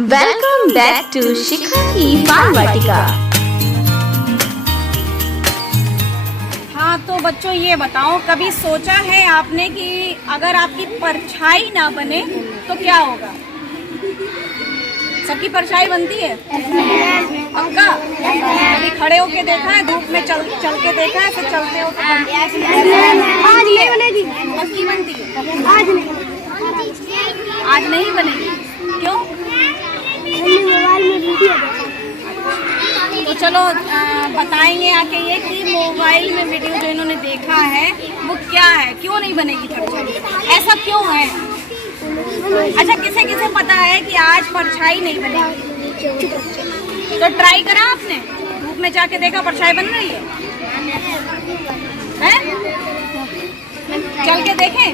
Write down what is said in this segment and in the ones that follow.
Welcome back to शिखा की बाल वाटिका। हाँ तो बच्चों ये बताओ, कभी सोचा है आपने कि अगर आपकी परछाई ना बने तो क्या होगा? सबकी परछाई बनती है पक्का? कभी खड़े होके देखा है, धूप में चल के देखा है, फिर चलते हो तो आज नहीं बनेगी। पक्की बनती है? आज नहीं। आज नहीं बनेगी, क्यों? मोबाइल में वीडियो तो चलो बताएंगे आके ये कि मोबाइल में वीडियो जो इन्होंने देखा है वो क्या है, क्यों नहीं बनेगी परछाई, ऐसा क्यों है? अच्छा, किसे किसे पता है कि आज परछाई नहीं बनेगी? तो ट्राई करा आपने? धूप में जाके देखा परछाई बन रही है? हैं? चल के देखें?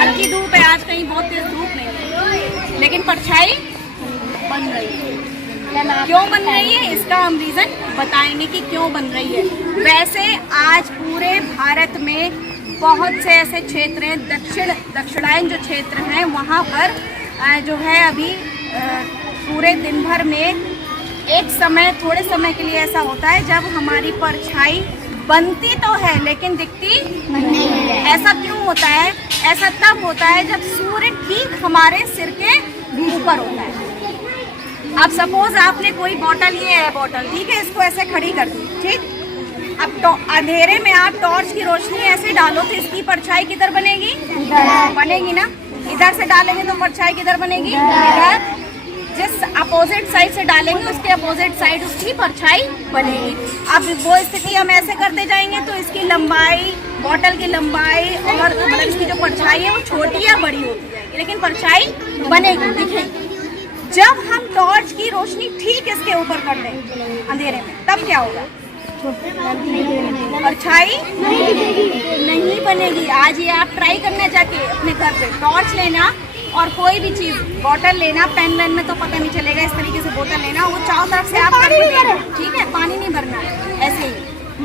हल्की धूप है आज, कहीं बहुत तेज धूप नहीं है, लेकिन परछाई बन रही है। क्यों बन रही है इसका हम रीजन बताएंगे कि क्यों बन रही है। वैसे आज पूरे भारत में बहुत से ऐसे क्षेत्र हैं, दक्षिणायन जो क्षेत्र हैं वहाँ पर जो है अभी पूरे दिन भर में एक समय, थोड़े समय के लिए ऐसा होता है जब हमारी परछाई बनती तो है लेकिन दिखती नहीं है। ऐसा क्यों होता है? ऐसा तब होता है जब सूर्य ठीक हमारे सिर के ऊपर होता है। अब सपोज आपने कोई बॉटल, ये है बॉटल, ठीक है, इसको ऐसे खड़ी कर दी, ठीक। अब तो अंधेरे में आप टॉर्च की रोशनी ऐसे डालो तो इसकी परछाई किधर बनेगी? बनेगी ना। इधर से डालेंगे तो परछाई किधर बनेगी? इधर। जिस अपोजिट साइड से डालेंगे उसके अपोजिट साइड उसकी परछाई बनेगी। अब वो स्थिति हम ऐसे करते जाएंगे तो इसकी लंबाई, बॉटल की लंबाई और मतलब इसकी जो परछाई है वो छोटी या बड़ी होती जाएगी, लेकिन परछाई बनेगी, दिखेगी। जब हम टॉर्च की रोशनी ठीक इसके ऊपर कर दें अंधेरे में, तब क्या होगा? परछाई नहीं बनेगी। आज ये आप ट्राई करना जाके अपने घर पे, टॉर्च लेना और कोई भी चीज, बॉटल लेना, पेन लेन में तो पता नहीं चलेगा, इस तरीके से बोतल लेना, वो चारों तरफ से आप करके देना, ठीक है? पानी नहीं भरना है, ऐसे ही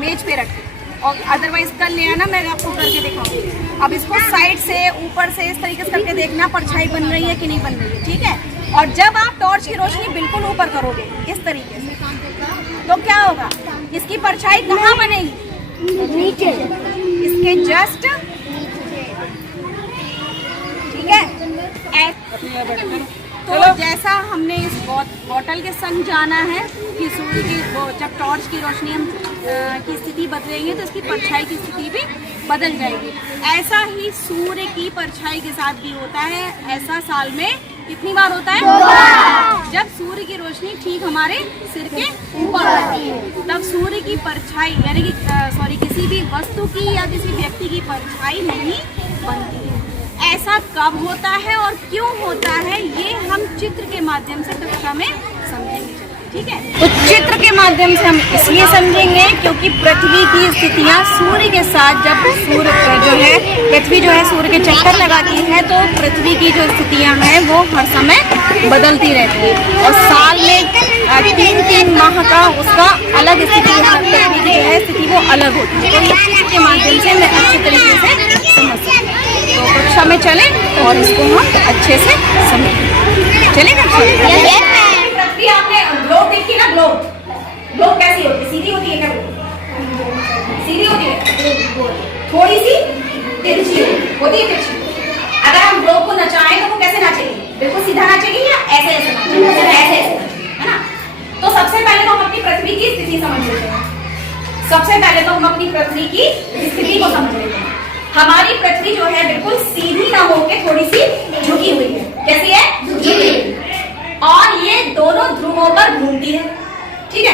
मेज पे रखें। और अदरवाइज कल ले आना, मैं आपको करके दिखाऊंगी। अब इसको साइड से, ऊपर से इस तरीके से करके देखना परछाई बन रही है कि नहीं बन रही है, ठीक है? और जब आप टॉर्च की रोशनी बिल्कुल ऊपर करोगे इस तरीके से, तो क्या होगा? इसकी परछाई कहाँ बनेगी? नीचे, इसके जस्ट, ठीक है? तो जैसा हमने इस बॉटल के संग जाना है कि सूर्य की जब टॉर्च की रोशनी हम की स्थिति बदलेंगे तो इसकी परछाई की स्थिति भी बदल जाएगी। ऐसा ही सूर्य की परछाई के साथ भी होता है। ऐसा साल में कितनी बार होता है? 2 बार। जब सूर्य की रोशनी ठीक हमारे सिर के ऊपर होती है तब सूर्य की परछाई यानी कि किसी भी वस्तु की या किसी व्यक्ति की परछाई नहीं बनती है। ऐसा कब होता है और क्यों होता है ये हम चित्र के माध्यम से कक्षा में समझेंगे, ठीक है? तो चित्र के माध्यम से हम इसलिए समझेंगे क्योंकि पृथ्वी की स्थितियाँ सूर्य के साथ, जब सूर्य जो है, पृथ्वी जो है सूर्य के चक्कर लगाती है तो पृथ्वी की जो स्थितियाँ हैं वो हर समय बदलती रहती है और साल में 3-3 माह का उसका अलग स्थिति, पृथ्वी की जो है स्थिति वो अलग होती है। तो चित्र के माध्यम से मैं अच्छे तरीके से समझ सकती हूँ। तो कक्षा में चले और इसको हम अच्छे से समझें। चलेगा? पृथ्वी आपने ग्लोब देखी ना? ग्लोब कैसी होती है? सीधी होती है क्या? सीधी होती है? थोड़ी सी तिरछी होती है, तिरछी। अगर हम ग्लोब को नचाएं तो वो कैसे नाचेगी? बिल्कुल सीधा नाचेगी या ऐसे ऐसे नाचेगी? ऐसे ऐसे, है ना? तो सबसे पहले तो हम अपनी पृथ्वी की स्थिति समझ लेते हैं। सबसे पहले तो हम अपनी पृथ्वी की स्थिति को समझ लेते हैं। हमारी पृथ्वी जो है बिल्कुल सीधी ना होके थोड़ी सी झुकी हुई है। कैसी है? झुकी हुई। और ये दोनों ध्रुवों पर घूमती है, ठीक है?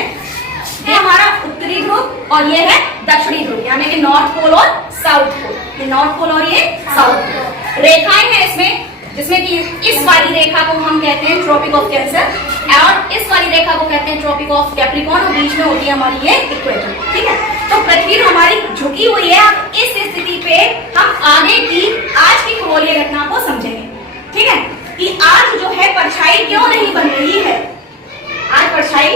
ये हमारा उत्तरी ध्रुव और ये है दक्षिणी ध्रुव, यानी कि नॉर्थ पोल और साउथ पोल। ये नॉर्थ पोल और ये साउथ पोल। रेखाएं हैं इसमें, जिसमें कि इस वाली रेखा को हम कहते हैं ट्रॉपिक ऑफ कैंसर और इस वाली रेखा को कहते हैं ट्रॉपिक ऑफ कैप्रिकॉर्न और बीच में होती है हमारी ये इक्वेटर, ठीक है? तो पृथ्वी हमारी झुकी हुई है। अब इस स्थिति पे हम आगे की आज की खगोलीय घटना को समझेंगे, ठीक है? कि आज जो है परछाई क्यों नहीं बन रही है, आज परछाई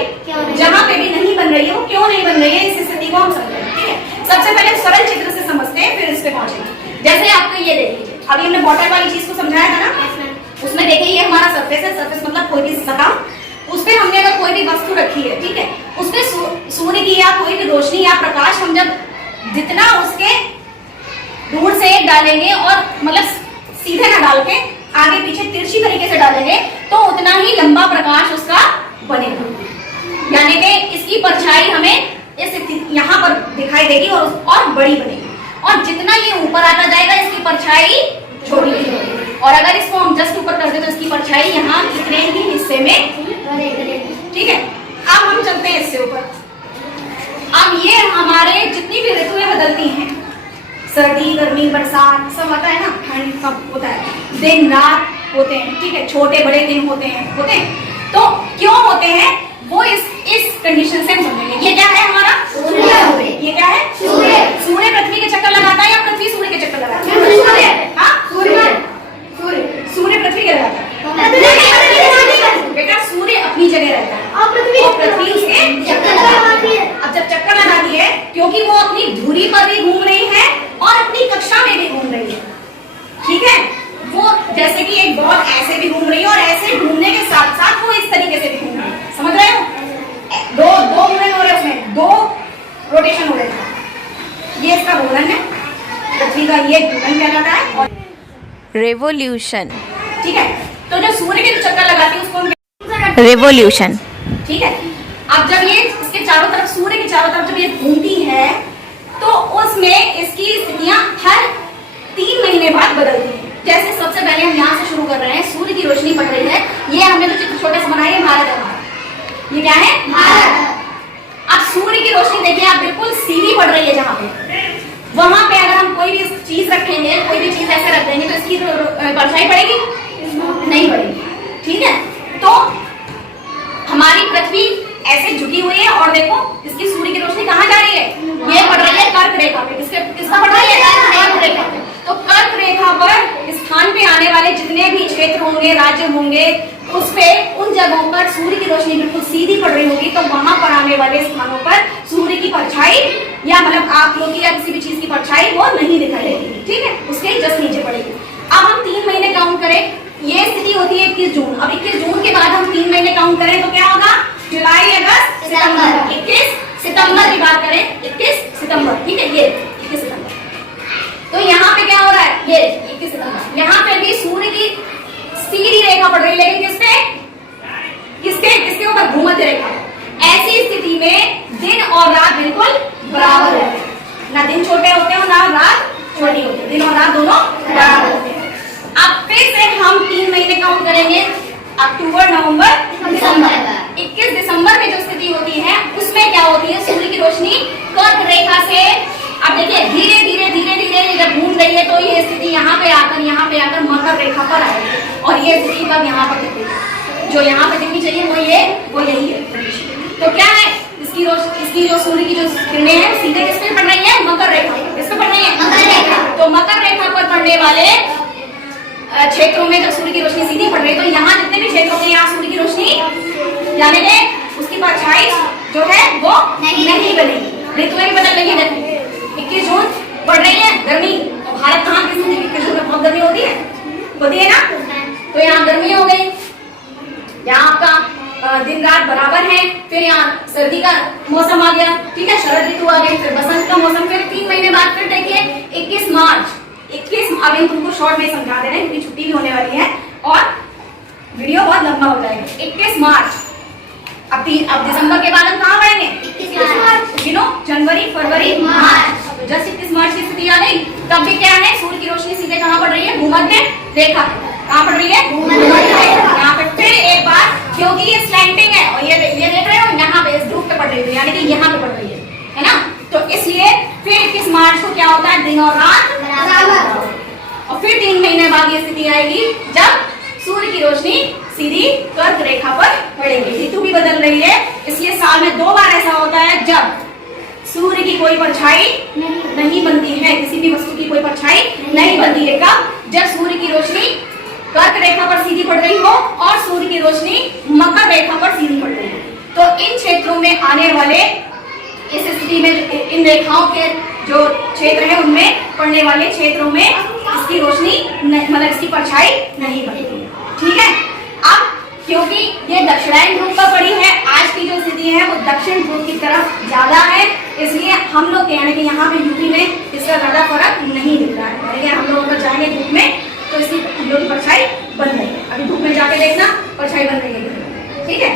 जहां पे भी नहीं बन रही है वो क्यों नहीं बन रही है, इस स्थिति को हम समझेंगे, ठीक है? सबसे पहले सरल चित्र से समझते हैं, फिर इस पे पहुंचेंगे। जैसे आपको ये देख लीजिए, अभी हमने बॉटल वाली चीज को समझाया था ना, उसमें देखिए ये हमारा सरफेस है, सरफेस मतलब कोई भी सतह, उस पे हमने अगर कोई भी वस्तु रखी है, ठीक है, उसपे सूर्य की या कोई भी रोशनी या प्रकाश हम जब जितना उसके दूर से डालेंगे और मतलब सीधे ना डाल के आगे पीछे तिरछी तरीके से डालेंगे तो उतना ही लंबा प्रकाश उसका बनेगा, यानी कि इसकी परछाई हमें इस यहाँ पर दिखाई देगी और बड़ी बनेगी, और जितना ये ऊपर आता जाएगा इसकी परछाई छोटी होगी, और अगर इसको हम जस्ट ऊपर कर दे तो इसकी परछाई यहाँ इतने ही हिस्से में, ठीक है। अब हम चलते हैं इससे ऊपर। अब ये हमारे जितनी भी ऋतुएं बदलती हैं, सर्दी गर्मी बरसात सब होता है ना, ठंड सब होता है, दिन रात होते हैं, ठीक है, छोटे बड़े दिन होते हैं, तो क्यों होते हैं वो इस कंडीशन से समझेंगे। ये क्या है हमारा सूर्य, ये क्या है सूर्य पृथ्वी के चक्कर लगाता है या पृथ्वी सूर्य के चक्कर लगाता है? हाँ, सूर्य पृथ्वी के लगाता है बेटा, सूर्य अपनी जगह रहता है और पृथ्वी उसके चक्कर लगाती है। अब जब चक्कर लगाती है क्योंकि वो अपनी धुरी पर भी घूम रही है और अपनी कक्षा में भी घूम रही है, ठीक है, वो जैसे कि एक बॉल ऐसे भी घूम रही है और ऐसे घूमने के साथ साथ वो इस तरीके से भी घूम रही है, समझ रहे हो? दो मूवमेंट हो रहे हैं उसमें, दो रोटेशन हो रहे हैं, ये इसका घूर्णन है, पृथ्वी का ये घूर्णन कहलाता है। और रेवोल्यूशन, ठीक है, तो जो सूर्य के चक्कर लगाती है उसको हम रेवोल्यूशन, ठीक है। अब जब ये इसके चारों तरफ, सूर्य के चारों तरफ जब ये घूमती है तो उसमें इसकी स्थितियां हर 3 महीने बाद बदलती हैं। जैसे सबसे पहले हम यहाँ से शुरू कर रहे हैं, सूर्य की रोशनी पड़ रही है, ये हमने जो चित्र छोटा सा बनाया है भारत है, ये क्या है भारत। अब सूर्य की रोशनी देखिए आप बिल्कुल सीधी पड़ रही है, जहाँ पे वहां पे अगर हम कोई भी चीज रखेंगे, कोई भी चीज ऐसे रख देंगे तो इसकी परछाई पड़ेगी? नहीं पड़ेगी, ठीक है। तो हमारी पृथ्वी ऐसे झुकी हुई है और देखो इसकी सूर्य की रोशनी कहाँ जा रही है? ये पड़ रही है कर्क रेखा पे। किसका पड़ रही है? कर्क रेखा पे। तो कर्क रेखा पर स्थान पे आने वाले जितने भी क्षेत्र होंगे, राज्य होंगे, उस पे उन जगहों पर सूर्य की रोशनी बिल्कुल सीधी पड़ रही होगी, तो वहां पर आने वाले स्थानों पर सूर्य की परछाई या मतलब आप लोग की या किसी भी चीज की परछाई वो नहीं दिखाई देगी, ठीक है, उसके जस्ट नीचे पड़ेगी। अब हम 3 महीने काउंट करें, ये स्थिति होती है 21 जून। अब 21 जून के बाद हम 3 महीने काउंट करें तो क्या होगा? जुलाई, अगस्त, सितंबर। 21 सितंबर की बात करें, 21 सितंबर, ठीक है, ये 21 सितंबर। तो यहाँ पे क्या हो रहा है? ये 21 सितंबर, यहाँ पे भी सूर्य की सीधी रेखा पड़ रही है, लेकिन किसके ऊपर? भूमध्य रेखा। ऐसी स्थिति में दिन और रात बिल्कुल बराबर होते हैं, ना दिन छोटे होते हैं और ना रात छोटी होती है, दिन और रात दोनों बराबर होते हैं। अब फिर से हम 3 महीने काउंट करेंगे, अक्टूबर, नवंबर, दिसंबर। 21 दिसंबर में जो स्थिति होती है उसमें क्या होती है? सूर्य की रोशनी कर्क रेखा से, अब देखिए धीरे धीरे धीरे धीरे जब घूम रही है तो ये स्थिति यहाँ पे आकर मकर रेखा पर आएगी और ये स्थिति कब यहाँ पर दिखेगी? जो यहाँ पे दिखनी चाहिए वो यही है। तो क्या है इसकी जो सूर्य की जो किरणें हैं सीधे किस पे पड़ रही है? मकर रेखा। किस पे पड़ रही है? मकर रेखा। तो मकर रेखा पर पड़ने वाले क्षेत्रों में जब सूर्य की रोशनी सीधी पड़ रही है तो यहाँ जितने भी क्षेत्रों में यहाँ सूर्य की रोशनी यानी कि उसकी परछाई जो है वो नहीं बनेगी। ऋतुएं भी बदल रही है। देखो 21 जून पड़ रही है गर्मी, तो भारत कहाँ की स्थिति? 21 जून में बहुत गर्मी होती है ना, तो यहाँ गर्मी हो गई, यहाँ आपका दिन रात बराबर है। फिर यहाँ सर्दी का मौसम आ गया, ठीक है, शरद ऋतु आ गई, फिर बसंत का मौसम। फिर 3 महीने बाद फिर देखिए 21 मार्च, अभी तुमको शॉर्ट में समझा दे रहे हैं क्योंकि छुट्टी भी होने वाली है और वीडियो बहुत लंबा हो जाएगा। 21 मार्च, अब दिसंबर के बाद हम कहाँ बढ़ेंगे? 21 मार्च, जनवरी, फरवरी, मार्च। तो जस्ट 21 मार्च की स्थिति आ गई, तब भी क्या है? सूर्य की रोशनी सीधे कहाँ पड़ रही है? भूमध्य रेखा। कहाँ पड़ रही है? भूमध्य रेखा। यहाँ पे फिर एक बार, क्योंकि ये स्लैंटिंग है और ये देख रहे हो यहाँ पे इस ध्रुव पे पड़ रही है, यानी कि यहाँ पे पड़ रही है ना, तो इसलिए फिर 21 मार्च को क्या होता है? दिन और रात बराबर। और फिर 3 महीने बाद ये स्थिति आएगी जब सूर्य की रोशनी सीधी कर्क रेखा पर पड़ेगी। ऋतु भी बदल रही है, इसलिए साल में 2 बार ऐसा होता है जब सूर्य की कोई परछाई नहीं बनती है, किसी भी वस्तु की कोई परछाई नहीं बनती है। कब? जब सूर्य की रोशनी कर्क रेखा पर सीधी पड़ रही हो और सूर्य की रोशनी मकर रेखा पर सीधी पड़ रही है। तो इन क्षेत्रों में आने वाले, इस स्थिति में इन रेखाओं के जो क्षेत्र है उनमें पड़ने वाले क्षेत्रों में इसकी रोशनी मतलब इसकी परछाई नहीं बनती, ठीक है। अब क्योंकि ये दक्षिणायन ध्रुव पर पड़ी है। आज की जो स्थिति है वो दक्षिण ध्रुव की तरफ ज्यादा है, इसलिए हम लोग कहने के यहाँ पे यूपी में इसका ज्यादा फर्क नहीं दिख रहा है। देखिए हम लोग अगर जाएंगे धूप में तो इसकी हम लोग परछाई बन रही है। अभी धूप में जाके देखना परछाई बन रही है, ठीक है।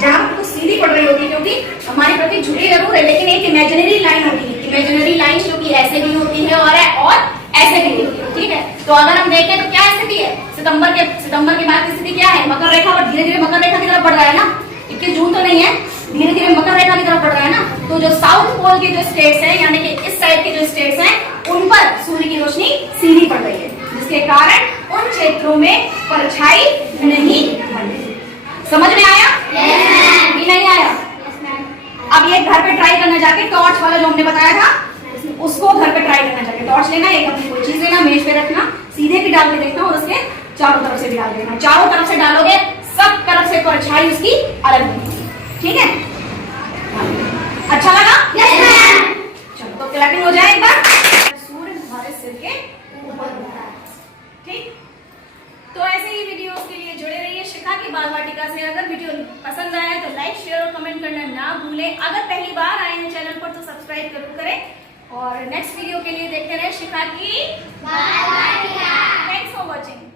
जहाँ पर सीधी पड़ रही होती है, क्योंकि हमारी पृथ्वी झुकी जरूर है लेकिन एक इमेजिनरी लाइन होती है, इमेजिनरी लाइन जो कि ऐसे भी होती है और ऐसे भी होती है, ठीक है। तो अगर हम देखें तो क्या स्थिति है, सितंबर के बाद की स्थिति क्या है, मकर रेखा पर धीरे धीरे मकर रेखा की तरफ बढ़ रहा है ना, 21 जून तो नहीं है, धीरे धीरे मकर रेखा की तरफ बढ़ रहा है ना। तो जो साउथ पोल के जो स्टेट्स हैं, यानी कि इस साइड के जो स्टेट्स हैं, उन पर सूर्य की रोशनी सीधी पड़ रही है, जिसके कारण उन क्षेत्रों में परछाई नहीं बन रही। समझ में आया? yes, नहीं आया? yes, अब ये घर पे ट्राई करना जाके, टॉर्च वाला जो हमने बताया था उसको घर पे ट्राई करना चाहिए। टॉर्च लेना, एक अपनी कोई चीज लेना, मेज पे रखना, सीधे भी डाल के देखना और उसके चारों तरफ से भी डाल देना। चारों तरफ से डालोगे सब तरफ से परछाई उसकी अलग होगी, ठीक है। अच्छा लगा? yes, चलो तो क्लैपिंग हो जाए एक बार। सूर्य हमारे सिर के ऊपर होता है, ठीक। तो ऐसे ही वीडियोस के लिए जुड़े रहिए शिखा की बाल वाटिका से। अगर वीडियो पसंद आया तो लाइक शेयर और कमेंट करना ना भूलें। अगर पहली बार आए हैं चैनल पर तो सब्सक्राइब जरूर करें और नेक्स्ट वीडियो के लिए देखते रहे शिखा की बाल वाटिका। Thanks for watching.